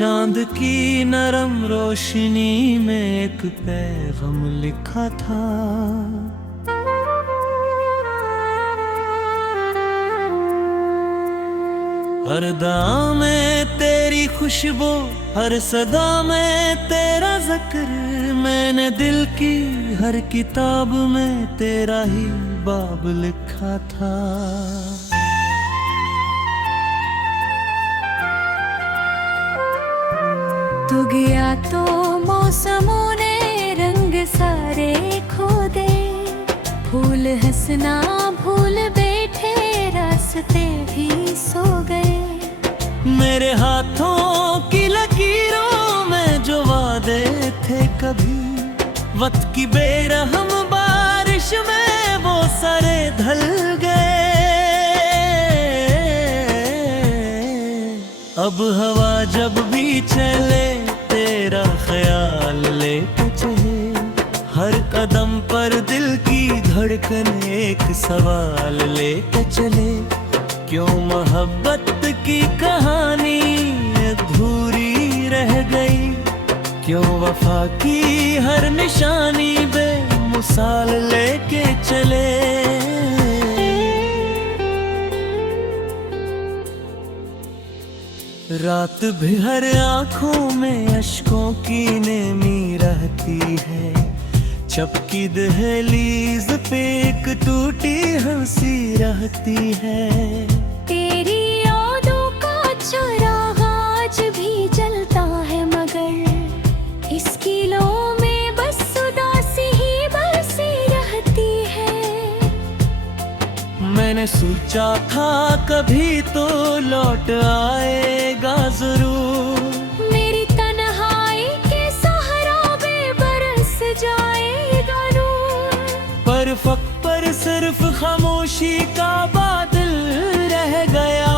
चांद की नरम रोशनी में एक पैगाम लिखा था। हर दा में तेरी खुशबू, हर सदा में तेरा जिक्र, मैंने दिल की हर किताब में तेरा ही बाब लिखा था। तू गया तो मौसमों ने रंग सारे खो दे, फूल हंसना भूल बैठे, रास्ते भी सो गए। मेरे हाथों की लकीरों में जो वादे थे कभी, वक्त की बेरहम बारिश में वो सारे ढल गए। अब हवा जब भी चले तेरा ख्याल लेके चले, हर कदम पर दिल की धड़कन एक सवाल लेके चले। क्यों मोहब्बत की कहानी अधूरी रह गई, क्यों वफा की हर निशानी बेमिसाल लेके चले। रात भर आँखों में अश्कों की नेमी रहती है, चपकी दहलीज पे एक टूटी हंसी रहती है। तेरी यादों का चराग आज भी जलता है, मगर इस किलों में बस उदासी ही बसी रहती है। मैंने सोचा था कभी तो लौट आएगा जरूर, मेरी तन्हाई के सहारा बरस जाएगा नूर। पर फक पर सिर्फ खामोशी का बादल रह गया,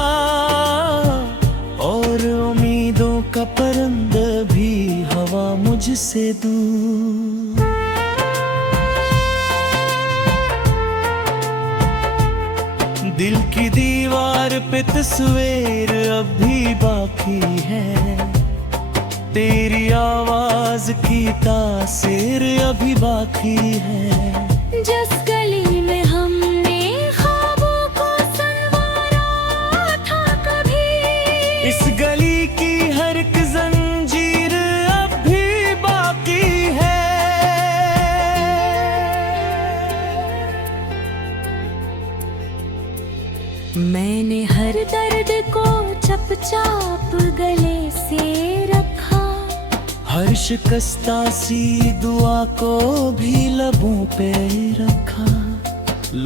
और उम्मीदों का परिंदा भी हवा मुझसे दूर। दिल की दीवार पे तस्वीर अब भी बाकी है, तेरी आवाज की तासीर अभी बाकी है। जिस गली में हमने ख्वाबों को संवारा था कभी, इस गली की हर एक जंजीर अब भी बाकी है। मैंने हर दर्द को चुपचाप गले से रखा, हर शिकस्ता सी दुआ को भी लबों पे रखा।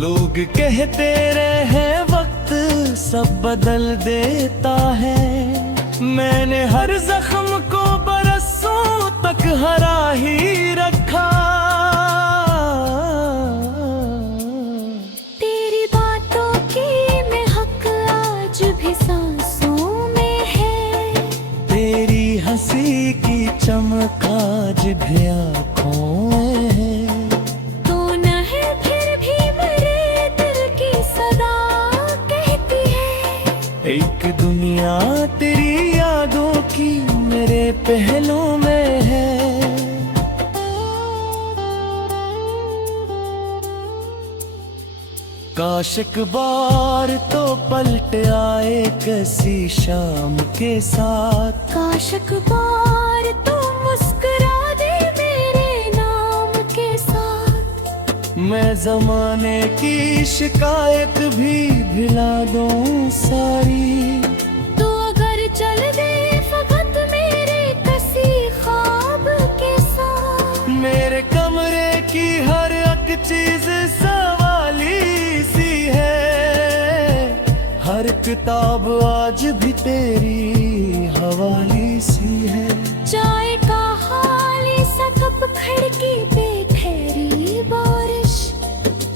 लोग कहते रहे वक्त सब बदल देता है, मैंने हर जख्म को बरसों तक हरा ही रखा। तेरी बातों की महक आज भी सांसों में है, तेरी हंसी की चमक आज भी आँखों में है। तो न है फिर भी मेरे दिल की सदा कहती है, एक दुनिया तेरी यादों की मेरे पहलू में है। काश एक बार तो पलट आए किसी शाम के साथ, काश एक बार तू मुस्कुरा दे मेरे नाम के साथ। मैं जमाने की शिकायत भी भुला दूं सारी, तू अगर चल दे फकत मेरे किसी ख्वाब के साथ। मेरे कमरे की हर एक चीज सवाली सी है, हर किताब आज भी तेरी हवाली सी है। चाय का खाली सा कप खिड़की पे ठहरी बारिश,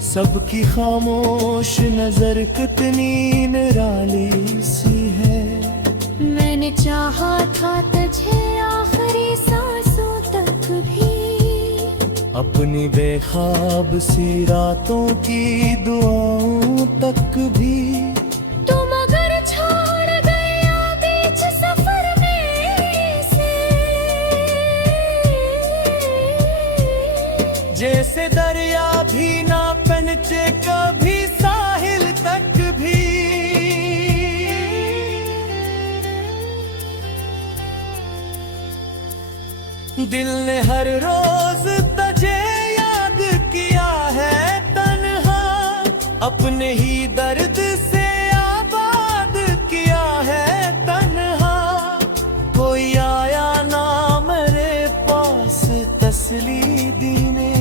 सबकी खामोश नजर कितनी निराली सी है। मैंने चाहा था तुझे आखिरी सांसों तक भी, अपनी बेख्वाब सी रातों की दुआओं तक भी। तुम अगर छोड़ गया बीच सफर में हर रोज तुझे याद किया है तन्हा, अपने ही दर्द से आबाद किया है तन्हा। कोई आया ना मेरे पास तसली देने,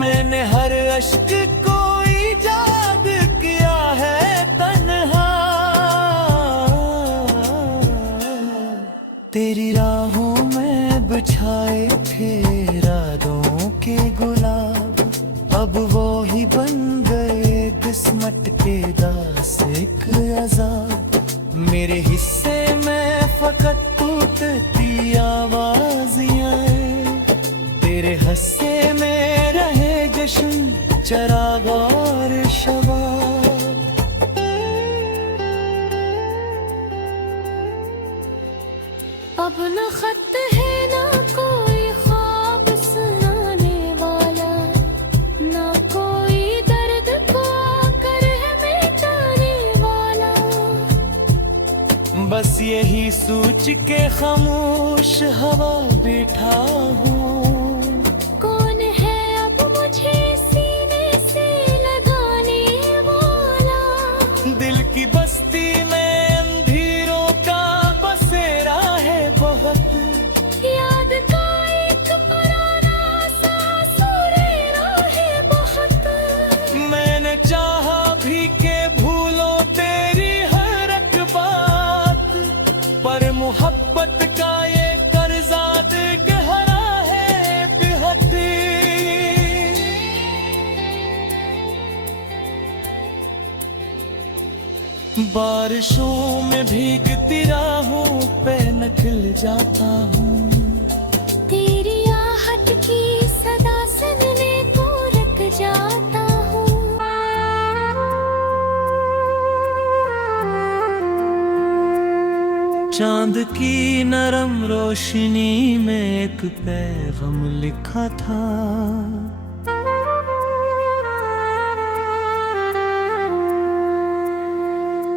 मैंने हर अश्क को इजाद किया है तन्हा। तेरी राहों में बिछाए थे रातों के गुलाब, अब वो ही बन गए किस्मत के दास एक अज़ाब। मेरे हिस्से में फकत टूटती आवाज़ियाँ, तेरे हस्से में रहे जश्न चराग और शबाब। अब न खत है ना कोई ख्वाब सुनाने वाला, ना कोई दर्द को आकर है मिटाने वाला। बस यही सोच के खामोश हवा बैठा हूँ, कौन है अब मुझे सीने से लगाने वाला। दिल की बस्ती में अंधेरों का बसेरा है बहुत, याद का एक पुराना सा सुरेरा है बहुत। मैंने चाहा भी के भूलो तेरी हर एक बात, पर मोहब्बत का ये कर्जा दे गहरा है बेहती। बारिशों में भीगती राहों पे निकल जाता हूँ, तेरी आहट की सदा सुनने को रुक जाता हूँ। चांद की नरम रोशनी में एक पैगाम लिखा था,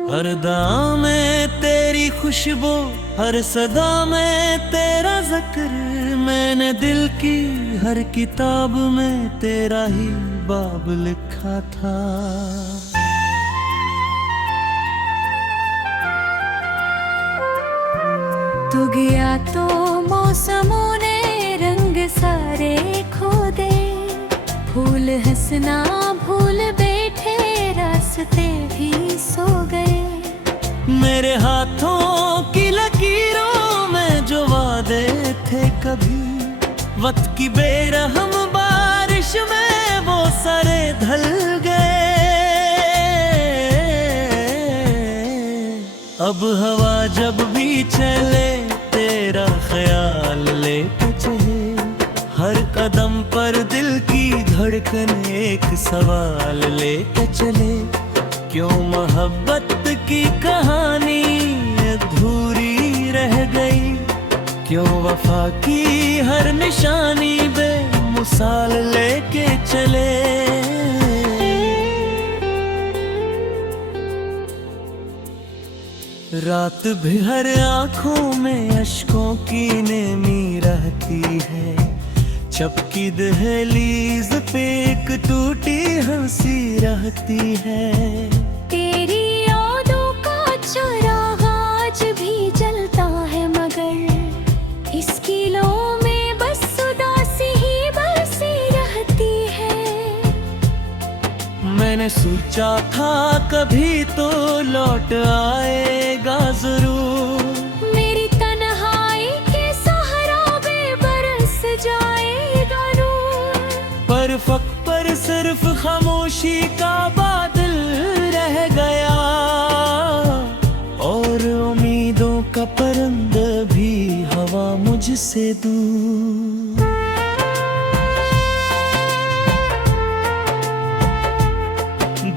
हर दा में तेरी खुशबू, हर सदा में तेरा जिक्र, मैंने दिल की हर किताब में तेरा ही बाब लिखा था। तू गया तो मौसमों ने रंग सारे खो दे, फूल हंसना भूल बैठे रास्ते भी सो गए। मेरे हाथों की लकीरों में जो वादे थे कभी, वक्त की बेरहम बारिश में वो सारे ढल गए। अब हवा जब भी चले तेरा ख्याल लेके चले, हर कदम पर दिल की धड़कन एक सवाल लेके चले। क्यों मोहब्बत की कहानी अधूरी रह गई, क्यों वफा की हर निशानी बेमिसाल लेके चले। रात भर आँखों में अश्कों की नेमी रहती है, चपकी दहलीज पे एक टूटी हंसी रहती है। तेरी यादों का चराग आज भी जलता है, मगर इस किलों में बस उदासी ही बरसी रहती है। मैंने सोचा था कभी तो लौट आएगा जरूर, मेरी तन्हाई के सहारा बरस जाएगा नूर। पर फक पर सिर्फ खामोशी का बादल रह गया, और उम्मीदों का परिंदा भी हवा मुझसे दूर।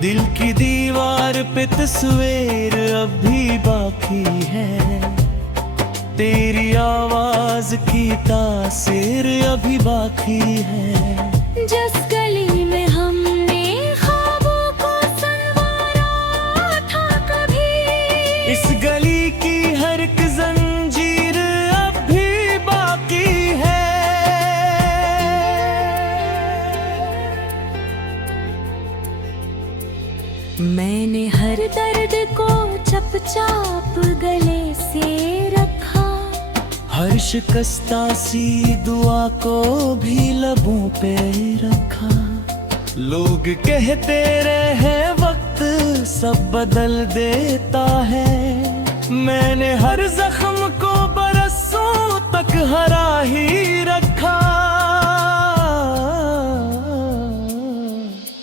दिल की दीवार पे तस्वीर अब भी बाकी है, तेरी आवाज की तासीर अभी बाकी है। जिस गली में हमने ख्वाबों को संवारा था कभी, इस गली की हर एक जंजीर अब भी बाकी है। मैंने हर दर्द को चुपचाप गले से रखा, हर शिकस्ता सी दुआ को भी लबों पे रखा। लोग कहते रहे वक्त सब बदल देता है, मैंने हर जख्म को बरसों तक हरा ही रखा।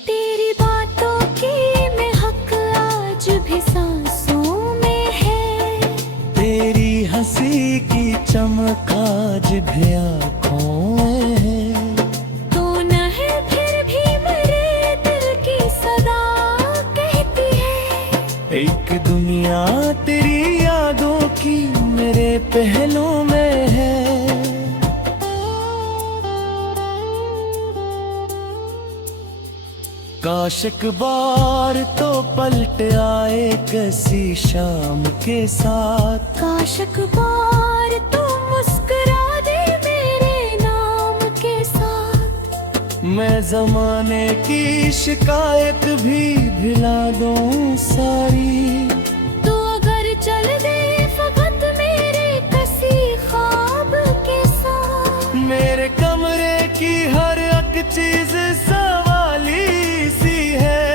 तेरी बातों की महक आज भी सांसों में है, तेरी हंसी की चमक आज भी आँखों में है। तो न है फिर भी मेरे दिल की सदा कहती है, एक दुनिया तेरी यादों की मेरे पहलों में है। काश एक बार तो पलट आए किसी शाम के साथ, काश एक बार तू मुस्कुरा दे मेरे नाम के साथ। मैं जमाने की शिकायत भी भुला दूं सारी, तू अगर चल दे फकत मेरे किसी ख्वाब के साथ। मेरे कमरे की हर एक चीज सवाली सी है,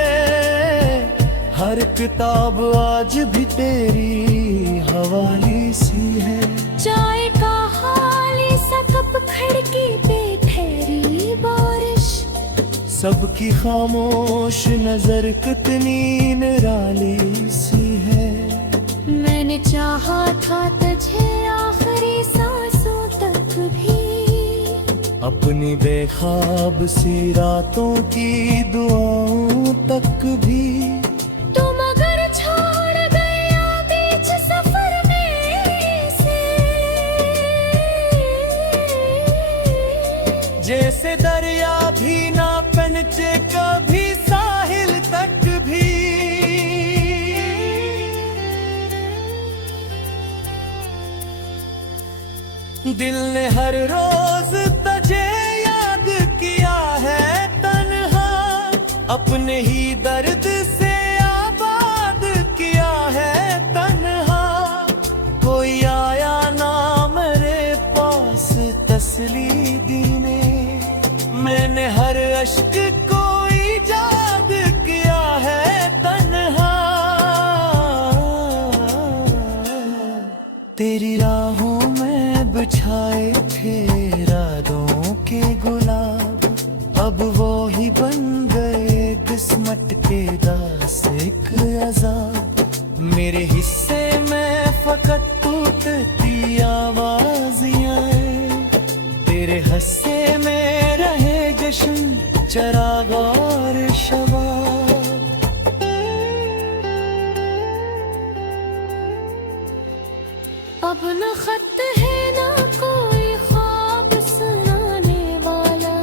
हर किताब आज भी तेरी हवाली सी है। चाय का हाली सा कप खिड़की पे ठहरी बारिश, सबकी खामोश नजर कितनी निराली सी है। मैंने चाहा था तुझे आखिरी सांसों तक भी, अपनी बेख्वाब सी रातों की दुआओं तक भी। तुम अगर छोड़ गया बीच सफर में से, जैसे दरिया भी ना पहुंचे कभी साहिल तक भी। दिल ने हर रोज तुझे याद किया है तन्हा, अपने ही दर्द से आबाद किया है तन्हा। कोई आया ना मेरे पास तसली देने, मैंने हर अश्क को ईजाद किया है तन्हा। तेरी राहों में बिछाए थे रातों के गुलाब, अब वो ही बन गए किस्मत के दास एक अज़ाब। मेरे हिस्से में फकत टूटती आवाज़ियाँ, तेरे हस्से में रहे जश्न चराग और शबाब। अब न खत है ना कोई ख्वाब सुनाने वाला,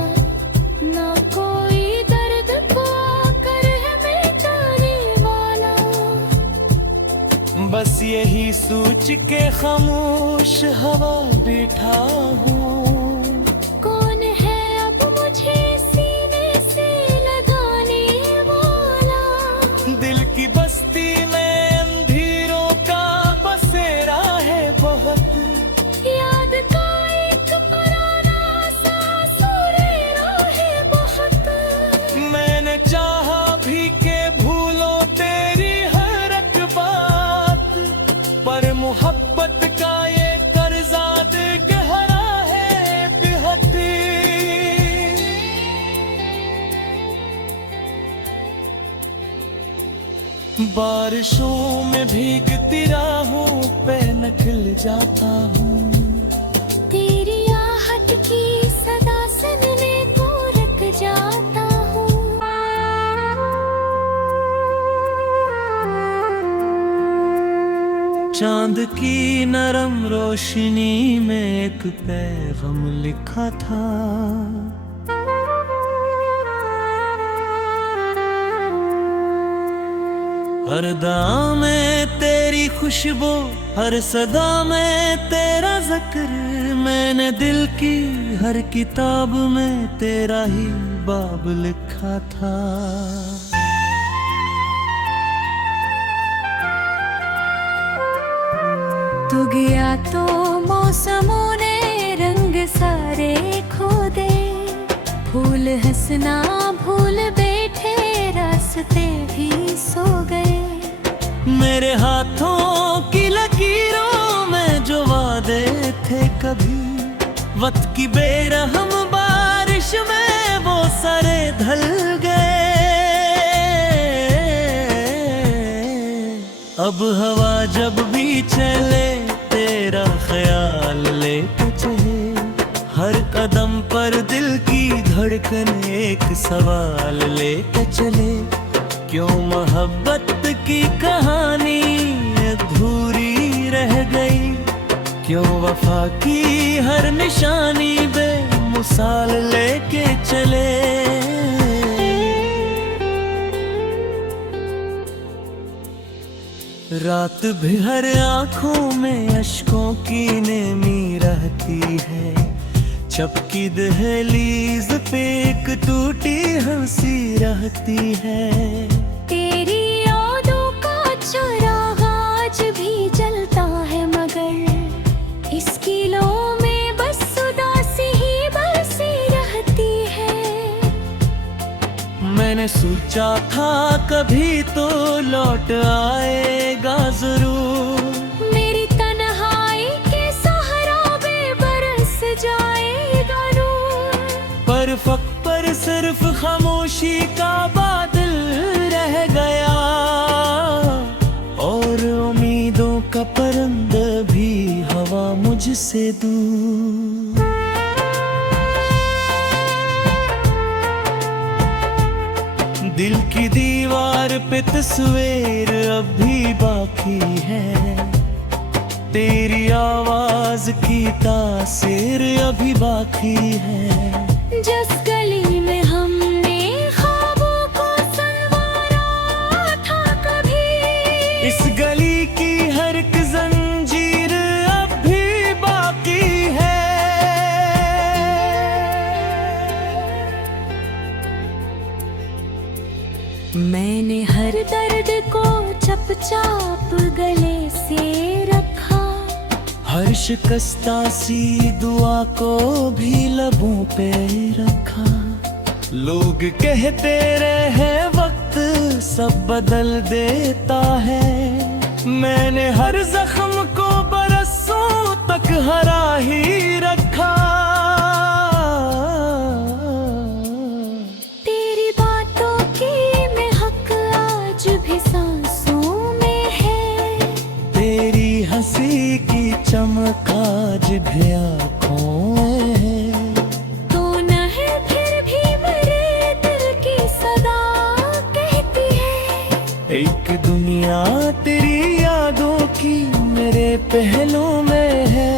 ना कोई दर्द को आकर है मिटाने वाला। बस यही सोच के खामोश हवा बैठा हूँ, कौन है अब मुझे सीने से लगाने वाला। दिल की बस्ती में अंधेरों का बसेरा है बहुत, याद का एक पुराना सा सुरेरा है बहुत। मैंने चाहा भी के भूलो तेरी हर एक बात, पर मोहब्बत का ये कर्जा दे गहरा है बेहद। बारिशों में भीगती राहों पे न खिल जाता हूँ, तेरी आहट की सदा सुनने को रुक जाता हूँ। चांद की नरम रोशनी में एक पैगाम लिखा था, हर दा में तेरी खुशबू, हर सदा में तेरा जिक्र। मैंने दिल की हर किताब में तेरा ही बाब लिखा था। तू गया तो मौसमों ने रंग सारे खो दे, फूल हंसना भूल बैठे, रास्ते भी सो गए। मेरे हाथों की लकीरों में जो वादे थे कभी, वक्त की बेरहम बारिश में वो सारे ढल गए। अब हवा जब भी चले तेरा ख्याल लेके चले, हर कदम पर दिल की धड़कन एक सवाल लेके चले। क्यों मोहब्बत की कहानी अधूरी रह गई, क्यों वफा की हर निशानी बेमिसाल लेके चले। रात भर आंखों में अश्कों की नेमी रहती है, चपकी दहलीज पे एक टूटी हंसी रहती है। तेरी यादों का चराग आज भी जलता है, मगर इस किलों में बस उदासी ही बसी रहती है। मैंने सोचा था कभी तो लौट आएगा जरूर, मेरी तन्हाई के सहारा बरस जाएगा नूर। पर फक पर सिर्फ खामोशी का बादल रह गया, और उम्मीदों का परिंदा भी हवा मुझसे दूर। दिल की दीवार पे तस्वीर अब भी बाकी है, तेरी आवाज की तासीर अभी बाकी है। जिस गली में हमने ख्वाबों को संवारा था कभी, इस गली की हर एक जंजीर अब भी बाकी है। मैंने हर दर्द को चपचाप गले से रखा, हर शिकस्ता सी दुआ को भी लबों पे रखा। लोग कहते रहे वक्त सब बदल देता है, मैंने हर जख्म को बरसों तक हरा ही रखा। तेरी बातों की महक आज भी सांसों में है, तेरी हंसी की चमक आज भी आँखों में है। तो न है फिर भी मेरे दिल की सदा कहती है, एक दुनिया तेरी यादों की मेरे पहलू में है।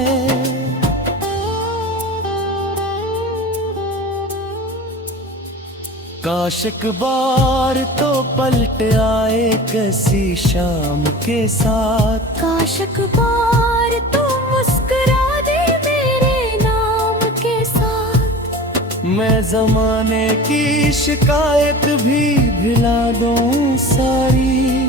काश एक बार तो पलट आए किसी शाम के साथ, काश एक बार तू मुस्कुरा दे मेरे नाम के साथ। मैं जमाने की शिकायत भी भुला दूं सारी,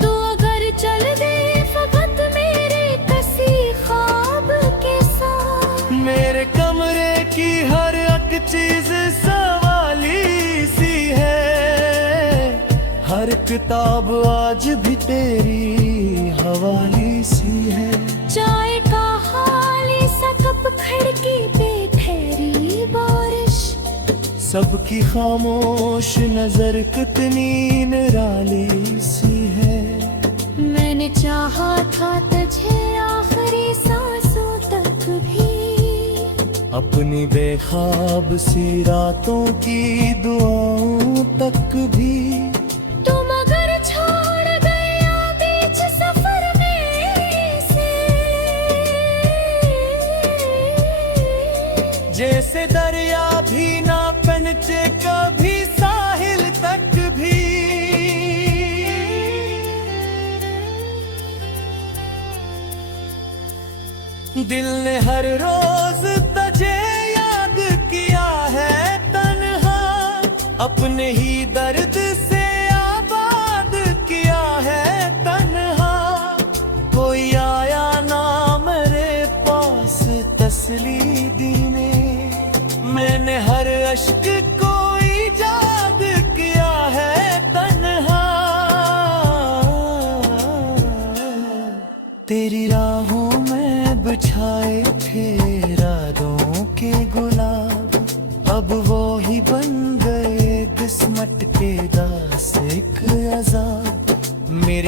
तू अगर चल दे फकत मेरे कसी ख्वाब के साथ। मेरे कमरे की हर एक चीज सवाली सी है, हर किताब आज भी तेरी हवाली सी है। चाय का हाली सा कप खिड़की पे ठहरी बारिश, सबकी खामोश नजर कितनी निराली सी है। मैंने चाहा था तुझे आखिरी सांसों तक भी, अपनी बेख्वाब सी रातों की दुआओं तक भी। तुम अगर छोड़ गया बीच सफर में से, जैसे दरिया भी ना पहुंचे कभी साहिल तक भी। दिल ने हर रोज तुझे याद किया है तन्हा, अपने ही दर्द से आबाद किया है तन्हा। कोई आया ना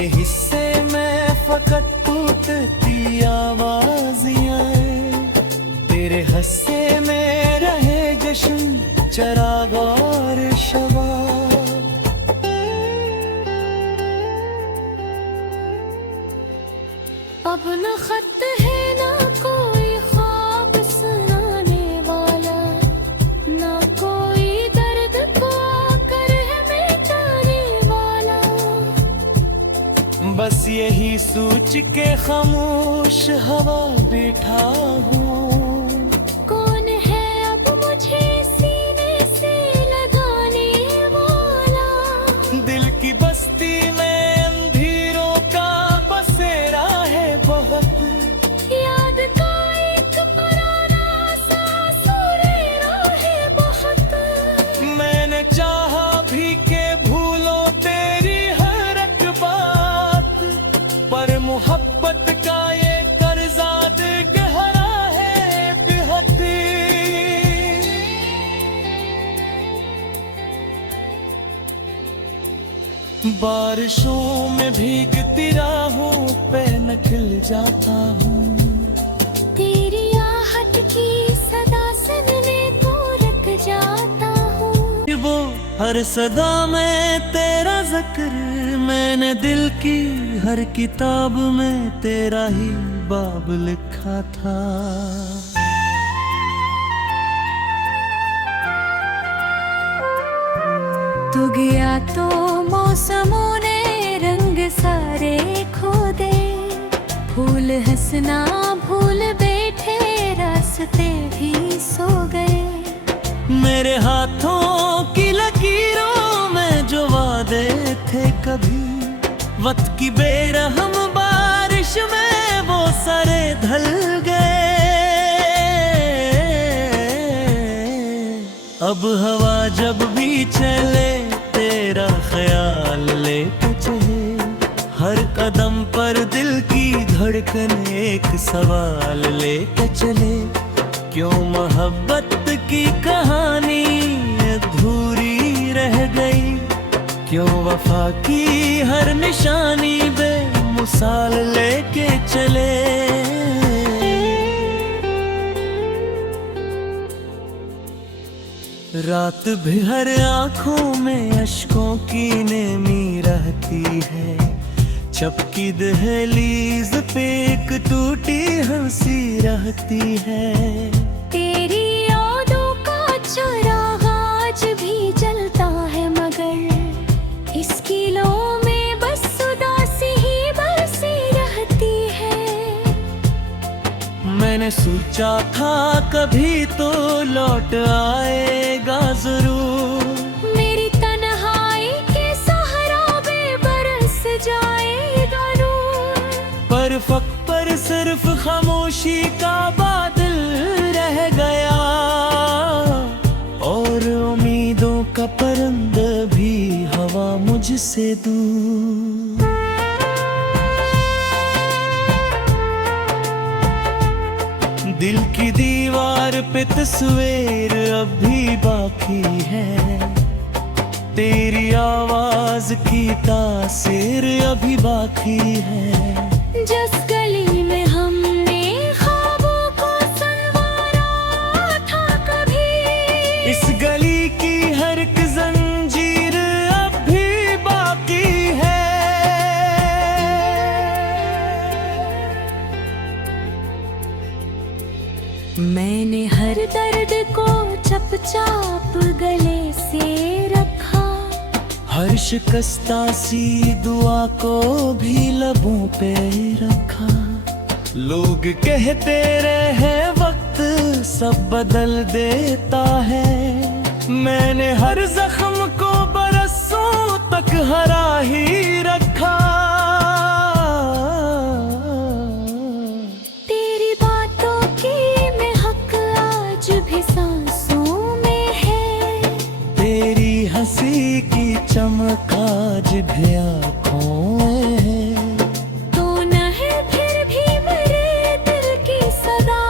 तेरे हिस्से में फकत टूटती आवाज़ियाँ, तेरे हस्से में रहे जश्न चराग और शबाब। अब न खत है ना कोई ख्वाब सुनाने वाला, ना कोई दर्द को आकर है मिटाने वाला। बस यही सोच के खामोश हवा बैठा हूँ, कौन है अब मुझे सीने से लगाने वाला। दिल की बस्ती में अंधेरों का बसेरा है बहुत, याद का एक पुराना सा सुरेरा है बहुत। मैंने चाहा भी के भूलो तेरी हर एक बात, पर मोहब्बत का ये कर्जा दे के हरा है बेहती। बारिशों में भीगती राहों पे निकल जाता हूँ, तेरी आहट की सदा सुनने को रुक जाता हूँ। वो हर सदा में तेरा जिक्र, मैंने दिल की हर किताब में तेरा ही बाब लिखा था। तू गया तो मौसमों ने रंग सारे खो दे, फूल हंसना भूल बैठे रास्ते भी सो गए। मेरे हाथों की लकीरों में जो वादे थे कभी, वक्त की बेरहम बारिश में वो सारे ढल गए। अब हवा जब भी चले तेरा ख्याल लेके चले, हर कदम पर दिल की धड़कन एक सवाल लेके चले। क्यों मोहब्बत की कहानी अधूरी रह गई, क्यों वफा की हर निशानी बेमिसाल लेके चले। रात भर आँखों में अश्कों की नेमी रहती है, चपकी दहलीज पे एक टूटी हंसी रहती है। तेरी यादों का चराग आज भी जलता है, मगर इस किलों में बस उदासी ही बरसी रहती है। मैंने सोचा था कभी तो लौट आएगा जरूर, मेरी तन्हाई के सहारा बरस जाएगा नूर। पर फक पर सिर्फ खामोशी का बादल रह गया, और उम्मीदों का परिंदा भी हवा मुझसे दूर। दिल की दीवार पे तस्वीर अब भी बाकी है, तेरी आवाज की तासीर अभी बाकी है। जिस गली में हमने ख्वाबों को संवारा था कभी, इस गली की हर एक जंजीर अब भी बाकी है। मैंने हर दर्द को चुपचाप गले से रखा, हर शिकस्ता सी दुआ को भी लबों पे रखा। लोग कहते रहे वक्त सब बदल देता है, मैंने हर जख्म को बरसों तक हरा ही रखा। तेरी बातों की महक आज भी सांसों में है, तेरी हंसी की चमक आज भी आँखों में है। तो न है फिर भी मेरे दिल की सदा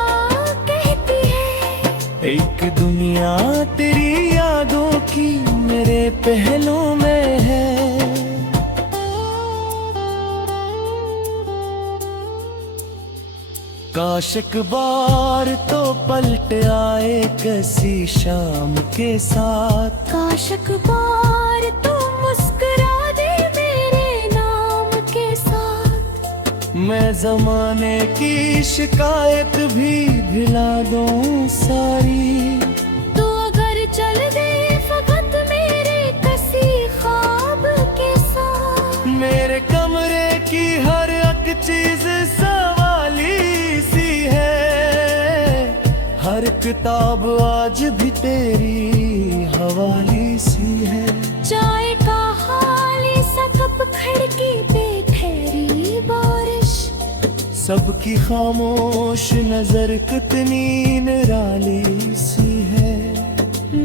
कहती है, एक दुनिया तेरी यादों की मेरे पहलों में है। काश एक बार तो पलट आए किसी शाम के साथ, काश एक बार तू मुस्कुरा दे मेरे नाम के साथ। मैं जमाने की शिकायत भी भिला दूं सारी, तू अगर चल दे फकत मेरे किसी ख्वाब के साथ। मेरे कमरे की हर एक चीज सवाली सी है, हर किताब आज भी तेरी हवाली सी है। चाय का हाली सा कप खिड़की पे ठहरी बारिश, सबकी खामोश नजर कितनी निराली सी है।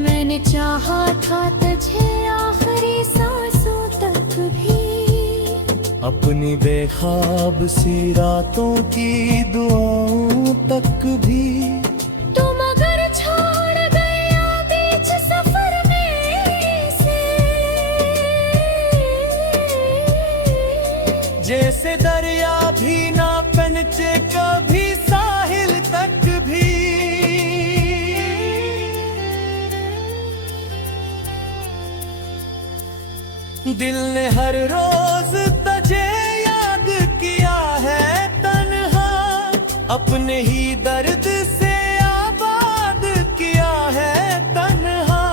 मैंने चाहा था तुझे आखिरी सांसों तक भी, अपनी बेख्वाब सी रातों की दुआओं तक भी। तुम अगर छोड़ गया बीच सफर में से, जैसे दरिया भी ना पहुंचे कभी साहिल तक भी। दिल ने हर रोज तुझे याद किया है तन्हा, अपने ही दर्द से आबाद किया है तन्हा।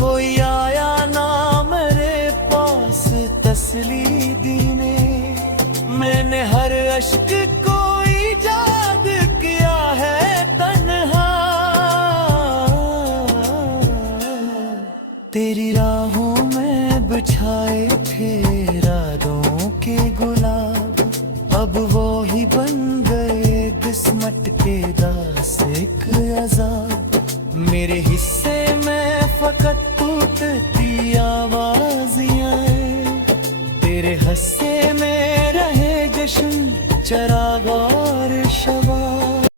कोई आया ना मेरे पास तसली देने, मैंने हर अश्क को ईजाद किया है तन्हा। तेरी राहों में बिछाए थे रातों के गुलाब, अब वो ही बन गए किस्मत के दास एक अजाब। मेरे हिस्से में फकत टूटती आवाज़ियाँ, तेरे हस्से में रहे जश्न चराग और शबा।